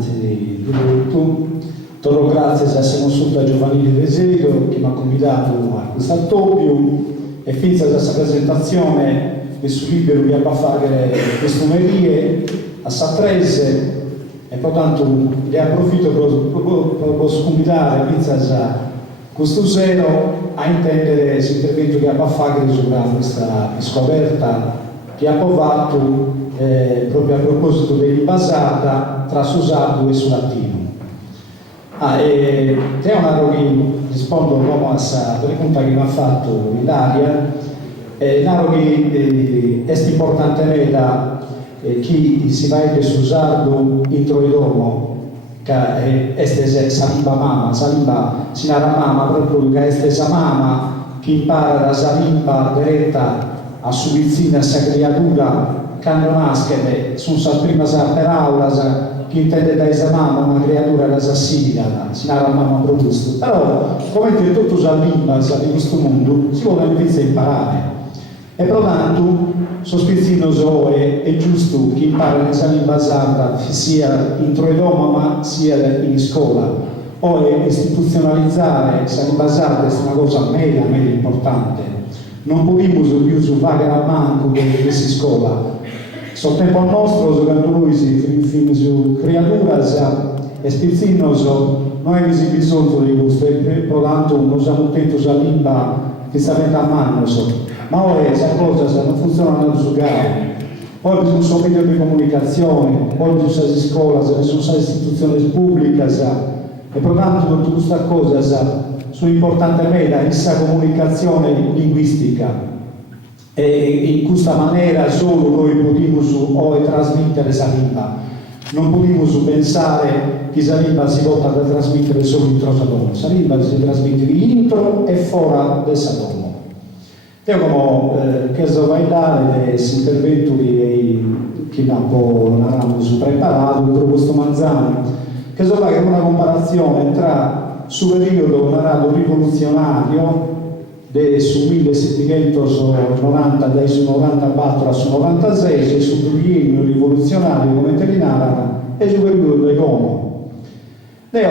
anzi di molto. Torno grazie a Consulta Giovanile Resedo che mi ha convidato a questo doppio e finita questa presentazione del suo libro che va a fare costumerie a Satrese e pertanto ne approfitto per convidare a questo zero a intendere questo intervento che va a fare su questa scoperta che ha provato proprio a proposito dell'invasata tra Susato e Sulatino. È una roba rispondo come a questa pregunta che mi ha fatto Ilaria, naro che è importante da chi si va a usarlo in troidomo che è salimba mama, salimba sinara mama proprio che è stessa mama che impara da salimba diretta a subizzina a sta creatura che non nasce su sa prima sa per aula chi intende da esa mamma una creatura assassina, sinara mamma proposto. Però, come in tutto salimba di questo mondo, si vuole invece imparare. E pertanto, sospizzino è giusto che impara nella lingua sarda sia in troidoma ma sia in scuola. O istituzionalizzare la lingua sarda è una cosa mega importante. Non possiamo più fare a manco di questa scuola. Sul tempo nostro, quando noi si su creatura e spizzino, non è bisogno di questo, e pertanto non siamo attenti alla lingua che sta avendo a mano. Ma ora questa cosa non funziona nel suo gare. Poi bisogna un medio di comunicazione, poi bisogna le scuole, bisogna le istituzioni pubbliche e pertanto tutte queste cose sono importanti per questa comunicazione linguistica e in questa maniera solo noi possiamo trasmettere questa lingua. Non possiamo pensare che questa lingua si vota da trasmettere solo dentro la donna, questa lingua si trasmette dentro e fuori dessa donna. Io come chiesto vai dare questo intervento che da un po' narrando su preparato per questo Manzano, che so che è una comparazione tra sul periodo narrato rivoluzionario su 1790 dai su 94 a su 96 e sul triennio rivoluzionario come te li narrano e sul periodo dell'uomo. Io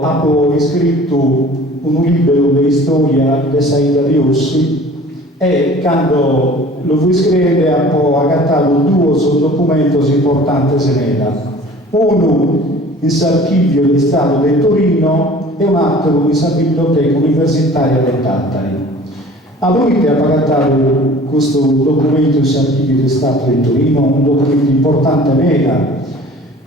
ho scritto un libro di storia di Saida Riossi e quando lo fui scrivere ho agattato due documenti importanti uno in archivio di Stato di Torino e un altro in biblioteca universitaria del Tattari. A lui che ha pagato questo documento in archivio di Stato di Torino, un documento importante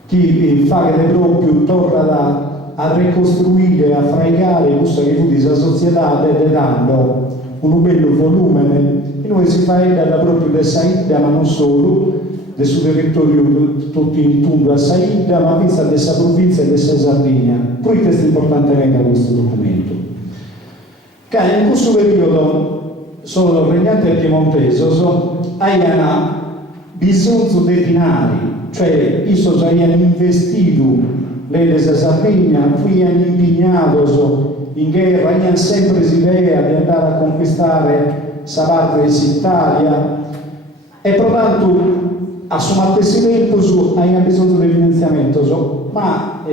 che fa che proprio torna a ricostruire, a freigare questo che fu della società dando un bello volume e noi si fa da proprio da Saida ma non solo del suo territorio tutto intorno a Saida ma pensa della provincia e della Sardegna. Poi questo è importante questo documento che in questo periodo sono regnanti piemontesi hanno bisogno di denari, cioè essi hanno investito nella Sardegna, poi hanno impegnato in guerra, hanno sempre l'idea di andare a conquistare questa parte dell'Italia e pertanto a stesso tempo hanno bisogno di finanziamento, ma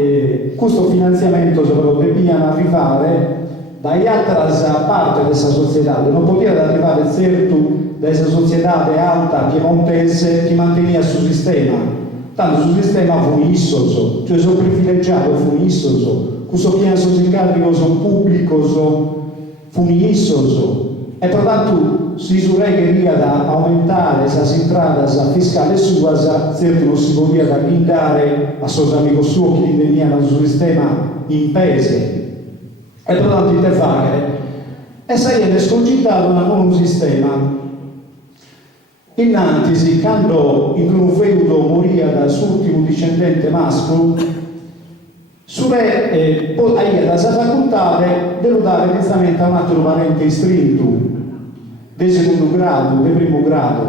questo finanziamento però deve arrivare dagli altri parte della società, non poteva arrivare certo dalla società alta piemontese che manteneva il suo sistema, tanto il suo sistema fu issoso, cioè sono privilegiato fu issoso. Questo piano incarico pubblico fu issoso e pertanto si surregheria da aumentare la entrata fiscale sua, certo non si poteva blindare a suo amico suo che venivano sul sistema in paese e pertanto interfare e si è scongittato un nuovo sistema. Innanzi, quando in un feudo moriva dal suo ultimo discendente maschio, su re poi la facoltà di dare direttamente a un altro parente stretto di secondo grado, di primo grado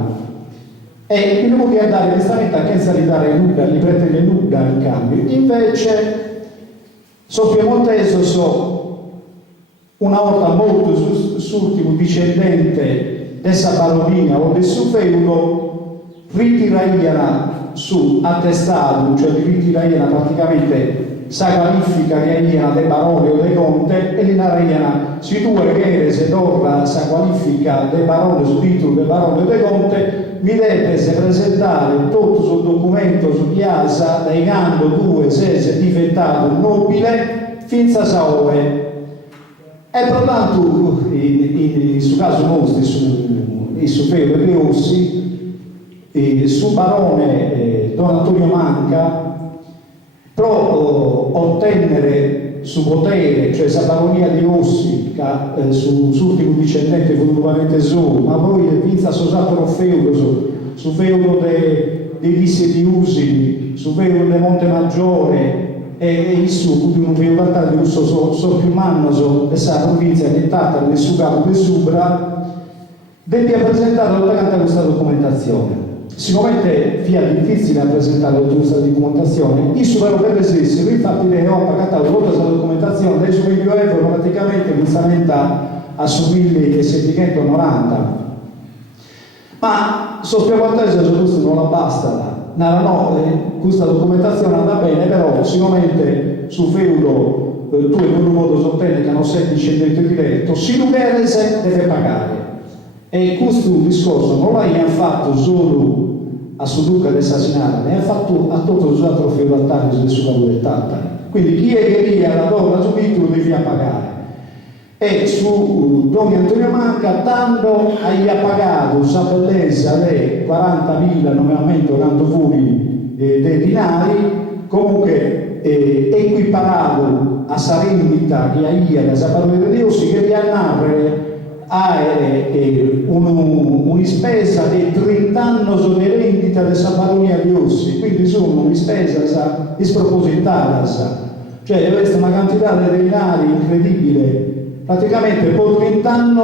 e non poteva dare direttamente a chi sa di dare nulla, gli pretende nulla in cambio. Invece so piemontese una volta molto sull'ultimo discendente dessa baronina o del suo feudo ritiraia su attestato, cioè diritti da iena praticamente sa qualifica che iena de barone o de conte e li naraiana si tu che se torna sa qualifica de barone su titolo de barone o de conte mi deve presentare tutto sul documento su chiesa dai gando due se diventato nobile finza saore e pertanto in su caso nostro su feudo di Ossi su barone Don Antonio Manca pro ottenere su potere, cioè sa baronia di Ossi sull'ultimo discendente volutamente solo, ma poi pinza sosato lo feudo su feudo dei Lisi di Usi, su feudo de Monte Maggiore e il suo di un feudatario di uso so più manno e sa provincia che tata nel suo capo di Subra deve presentare tutta questa documentazione. Sicuramente via difficile a presentare tutta questa documentazione, il supero per l'esercito, infatti lei ho pagato tutta questa documentazione, dai suoi euro praticamente inizialmente a subirli 790. Ma sospetto su questo non la basta. No, questa documentazione andrà bene, però sicuramente su feudo tu in un modo sottende che hanno 7 discendenti diretto, si Luverese deve pagare. E questo discorso non l'ha fatto solo a Suduca del Sasinara, ne ha fatto a tutto il altro feudatario del suo lavoro Tartari. Quindi chi è che lì alla donna su titolo deve pagare. E su Don Antonio Manca, tanto ha pagato sa bellezza dei 40.000 normalmente tanto fuori dei dinari, comunque equiparato a sa rendita che ha da Sabato di Dios, che gli ha narrare ha un'ispesa di 30 anni di rendita di Sabaronia di Ossi, quindi sono un'ispesa spropositata, cioè questa è una quantità di denari incredibile. Praticamente per 30 anni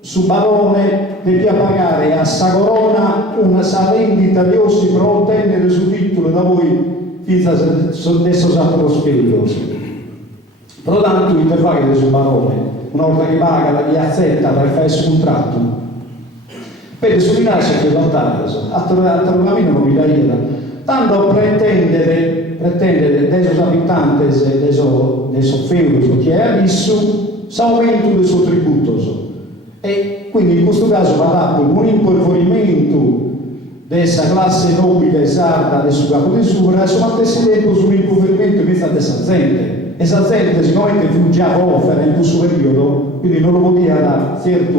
su barone devi pagare a Sagorona una rendita di Ossi per ottenere sul titolo da voi fino adesso sappiamo spirito. Però tanto vi fare su barone una volta che paga la piazzetta per fare il contratto per sottolinearsi che a trovare non mi dà tanto pretendere dei suoi abitanti dei suoi feudos che è adesso s'aumento del suo tributo e quindi in questo caso va dato un impoverimento dessa classe nobile sarda del suo capo di sopra e allo stesso tempo su un impoverimento che sta dessa gente. Esa gente sicuramente fu già povera in questo periodo, quindi non lo poteva certo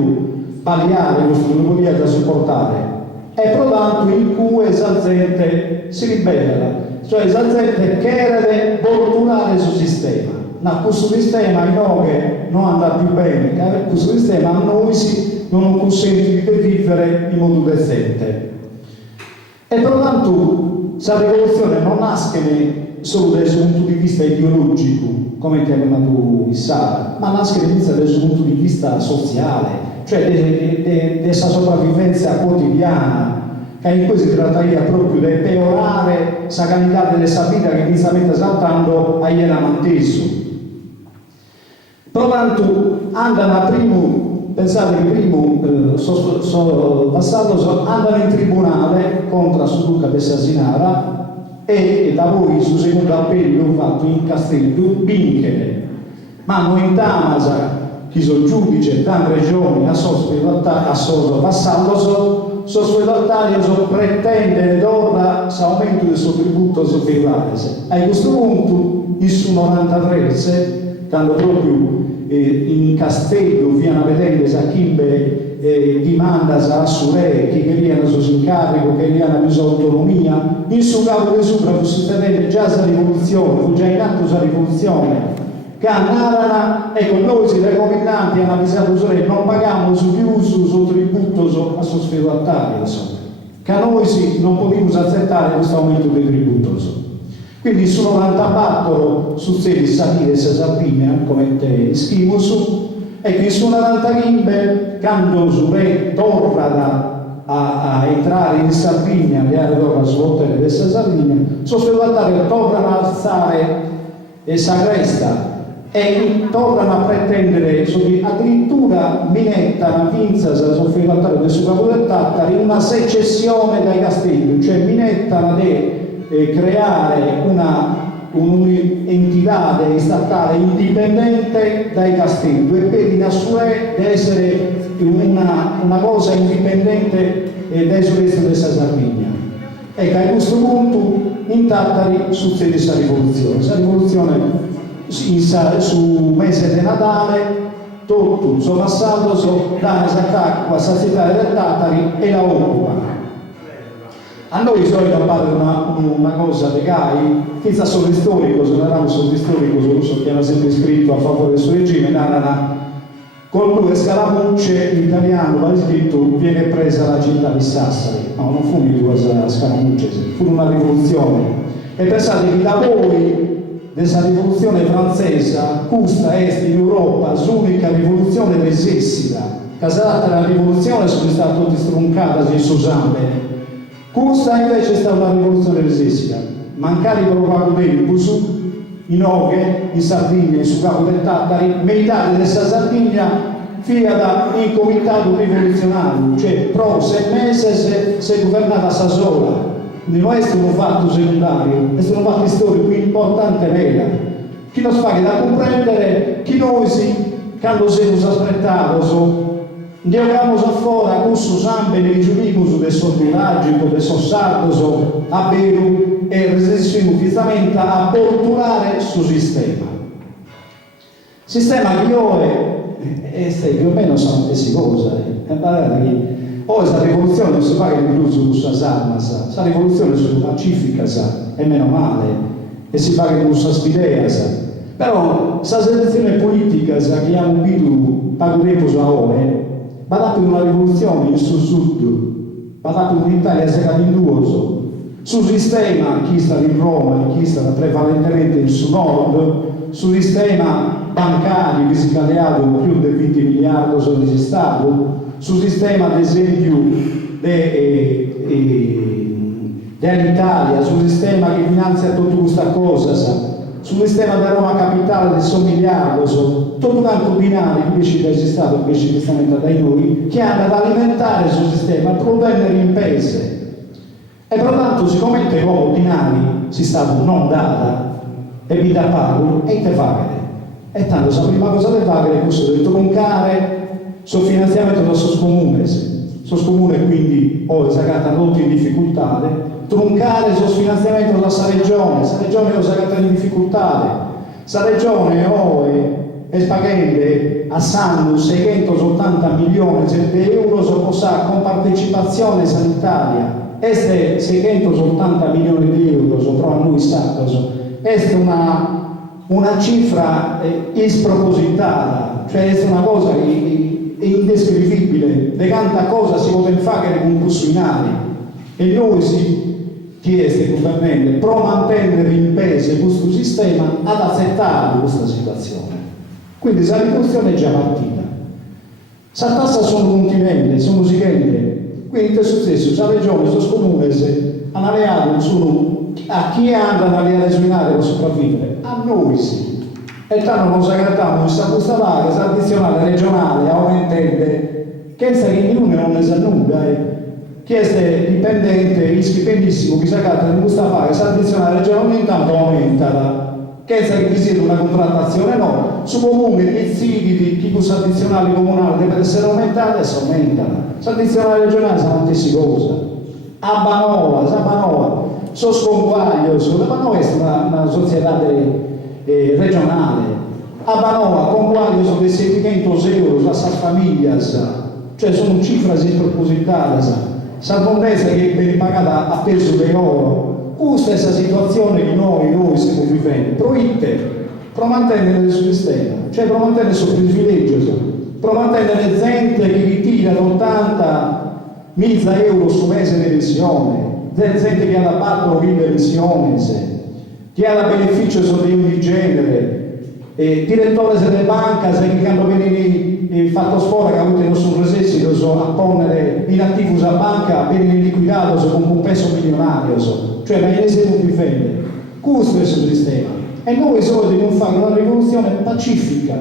paliare, non lo poteva sopportare. E per tanto in cui esa gente si ribella, cioè esa gente chiede volturare sul sistema. Ma questo sistema non andrà più bene, questo sistema a noi non consente di vivere in modo decente. E per tanto questa rivoluzione non nasce solo dal suo punto di vista ideologico, come ti ha chiamato Issara, ma nasce dal suo punto di vista sociale, cioè della sopravvivenza quotidiana, che in cui si trattaria proprio di peggiorare la qualità della vita che inizialmente saltando a ieri manteso. Pertanto andano a primo, pensate che primo passato andano in tribunale contro Suduca del Sasinara e da voi sul secondo appello ho fatto in Castello vincere, ma non in Tamasa chi sono giudice, tante regioni a vassallo sono pretende d'ora l'aumento del suo tributo federale. A questo punto il su 93 quando proprio in Castello viene vedendo chi dimanda a Sure che viene su incarico, che viene più autonomia, in suo capo di sopra fu tenere già la rivoluzione, fu già in atto la rivoluzione, che andavano, ecco, noi siamo comandanti hanno avvisato Sure, non paghiamo su più sul tributo a suo sfidatario, che noi non potevamo accettare questo aumento di tributo. Quindi su 94 succede salire Sardegna come schimo su e che su 95 quando Sure torna a entrare in Sardegna le allora svoltere questa Sardegna sono tornano a alzare essa cresta e tornano a pretendere, addirittura minettano, vinzas, sono firmatario del suo capo del Tattari, una secessione dai castelli, cioè minettano di creare un'entità statale indipendente dai castelli e per in assure di essere una cosa indipendente dai sud-est della Sardegna. Ecco, a questo punto in Tattari succede questa rivoluzione su mese di Natale, tutto sono passato, danno acqua a città del Tattari e la occupano. A noi solito appare una cosa di Gai, senza solo storico, se non eravamo solo storico, che era sempre scritto a favore del suo regime, con due scaramucce in italiano, va scritto, viene presa la città di Sassari. No, non furono due scaramucce, fu una rivoluzione. E pensate che da voi, questa rivoluzione francese, questa è in Europa l'unica rivoluzione che esiste. Casata la rivoluzione sono state tutte stroncate su zampe. Questa invece è stata una rivoluzione che esiste. Mancare proprio tempo su in Oghe, in Sardegna, su capo del Tattari, metà della Sardegna fia da in comitato rivoluzionario, cioè pro 6 mesi si è governata a sola. Quindi non è stato un fatto secondario, è stato un fatto storico più importante vera. Chi non fa che da comprendere, chi noi quando siamo aspettati, andiamo a fuori con questo sangue nei giudici del sondaggio, del sossardo, a Beru e resistiamo fisicamente a torturare il suo sistema. Sistema che ora più o meno sono queste cose. Poi questa rivoluzione non si fa che più su questa arma, questa rivoluzione è pacifica, e meno male, e si fa che con questa spidea. Però questa selezione politica che abbiamo visto poco tempo a ora, va dato una rivoluzione in sud, va dato un'Italia segata in due. Sul sistema, chi sta in Roma e chi sta prevalentemente in sud, sul sistema bancario che si è creato più di 20 miliardi sono esistati, sul sistema ad esempio dell'Italia, sul sistema che finanzia tutta questa cosa, sul sistema della Roma Capitale del suo miliardo, tutto quanto binario che invece è esistito, invece che sta da noi, che hanno ad alimentare il suo sistema, per prendere in pese. E pertanto, siccome il uomo ordinario si sta non data e vi dà pago, e te fagare. E tanto la prima cosa da fare è questo, di troncare sul finanziamento del suo comune. Sul comune quindi ho sacata molto in difficoltà, troncare sul finanziamento della regione ho sacata in difficoltà. La regione è spagante a Sandu 680 milioni di euro con partecipazione sanitaria. Queste 680 milioni di euro, però a noi Stato, è una cifra spropositata, cioè è una cosa indescrivibile, di tanta cosa si può fare con consumari. E noi si chiede governante pro mantenere in peso questo sistema ad accettare questa situazione. Quindi la rivoluzione è già partita. La tassa sono continente, sono sicuramente. Quindi è successo, la regione, i comuni hanno alleato a chi andano a realizzare per sopravvivere? A noi sì. E tanto non si aggradiamo questa vaga, la addizionale regionale aumentante, che è non ne sa nulla. Chi è dipendente, stipendissimo, chi si aggrada in questa vaga, la addizionale regionale ogni tanto aumenta. Che è che sia una contrattazione? No. Su comune, i zidi di chi con addizionale comunale deve essere aumentata e si aumentano. L'addizionale regionale sono tantissime cose. A Banova, sono sconguaglio, la Banova è una società regionale. A Banova, conguaglio sono di 700 euro a famiglie, cioè sono cifre spropositate. La bondezza che viene pagata a peso di oro. Questa è la situazione che noi stiamo vivendo. Pro mantenere il suo sistema, cioè pro mantenere il suo privilegio, pro mantenere gente che ritira 80.000 euro su mese di pensione, gente che ha da battere in pensione, che ha da beneficio di ogni genere, direttore delle banche che hanno fatto scuola che ha avuto il nostro esercito a ponere in attivo sulla banca, viene liquidato con un peso milionario, cioè ma ne siamo vivendo. Questo è il suo sistema. E noi dobbiamo fare una rivoluzione pacifica,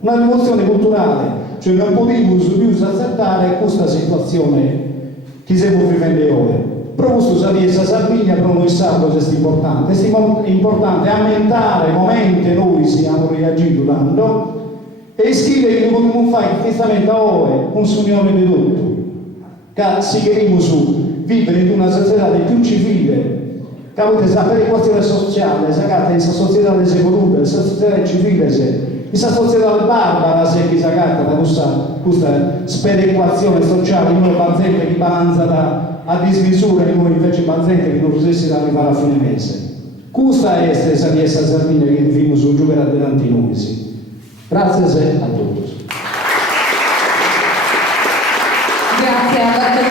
una rivoluzione culturale, cioè non possiamo più accettare questa situazione che stiamo vivendo ora. Però questo sa di essere Sardegna, però noi sappiamo che è importante. È importante aumentare il momento che noi stiamo reagendo tanto e scrivere che noi dobbiamo fare effettivamente ora un signore di tutto. Che si chiediamo su vivere in una società più civile, che avete sapere la questione sociale, sapete questa società evoluta, questa società civile, questa società barbara, se chi sapete da questa sperequazione sociale, in una banzetta che balanza a dismisura, in noi invece banzetta che non riesce ad arrivare a fine mese. Questa è questa Sardegna che viviamo su giocare davanti a noi. Grazie a tutti.